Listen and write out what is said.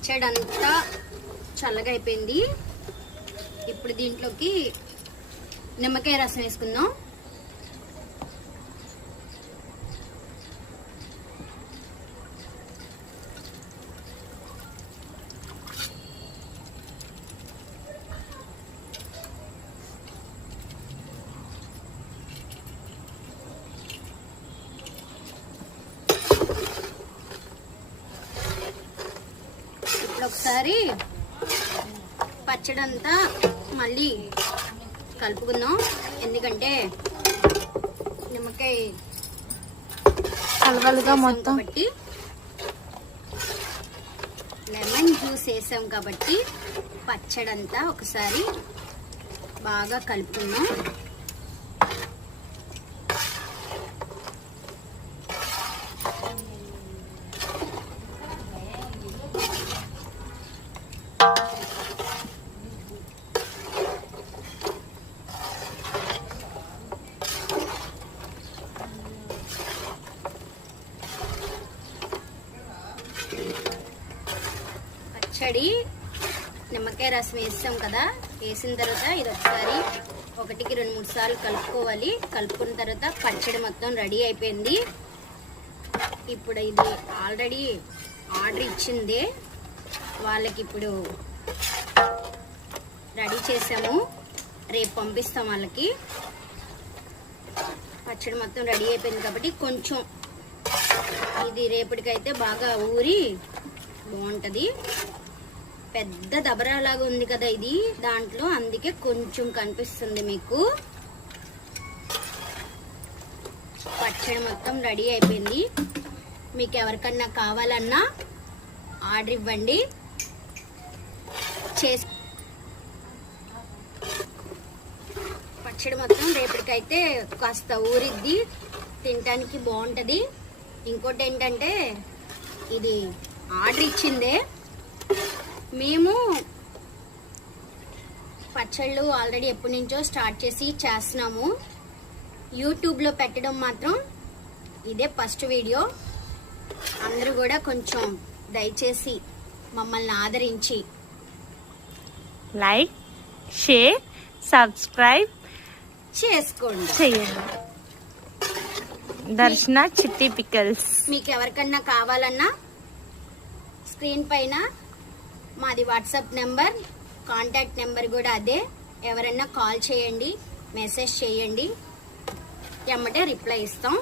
పచ్చడి అంతా చల్లగా అయిపోయింది. ఇప్పుడు దీంట్లోకి నిమ్మకాయ రసం వేసుకుందాం. ఒకసారి పచ్చడి అంతా మళ్ళీ కలుపుకుందాం. ఎందుకంటే నిమ్మకాయ కలవలుగా మొత్తం కాబట్టి లెమన్ జ్యూస్ వేసాం కాబట్టి పచ్చడి అంతా ఒకసారి బాగా కలుపుకుందాం. పచ్చడి నిమ్మకాయ రసం వేసాం కదా, వేసిన తర్వాత ఇది ఒకసారి 1-2-3 సార్లు కలుపుకోవాలి. కలుపుకున్న తర్వాత పచ్చడి మొత్తం రెడీ అయిపోయింది. ఇప్పుడు ఇది ఆల్రెడీ ఆర్డర్ ఇచ్చిందే, వాళ్ళకి ఇప్పుడు రెడీ చేసాము, రేపు పంపిస్తాం వాళ్ళకి. పచ్చడి మొత్తం రెడీ అయిపోయింది కాబట్టి కొంచెం ఇది రేపటికైతే బాగా ఊరి బాగుంటుంది. పెద్ద దబరాలాగా ఉంది కదా ఇది, దాంట్లో అందుకే కొంచెం కనిపిస్తుంది మీకు. పచ్చడి మొత్తం రెడీ అయిపోయింది. మీకు ఎవరికన్నా కావాలన్నా ఆర్డర్ ఇవ్వండి. పచ్చడి మొత్తం రేపటికైతే కాస్త ఊరిద్ది, తినడానికి బాగుంటుంది. ఇంకోటి ఏంటంటే ఇది ఆర్డర్ ఇచ్చిందే, మేము పచ్చళ్ళు ఆల్రెడీ ఎప్పటి నుంచో స్టార్ట్ చేస్తున్నాము. యూట్యూబ్లో పెట్టడం మాత్రం ఇదే ఫస్ట్ వీడియో. అందరూ కూడా కొంచెం దయచేసి మమ్మల్ని ఆదరించి లైక్, షేర్, సబ్స్క్రైబ్ చేయండి. దర్శన చిట్టి పికల్స్. మీకు ఎవరికన్నా కావాలన్నా స్క్రీన్ పైన మాది వాట్సాప్ నెంబర్, కాంటాక్ట్ నెంబర్ కూడా అదే. ఎవరన్నా కాల్ చేయండి, మెసేజ్ చేయండి, ఎమ్మటే రిప్లై ఇస్తాం.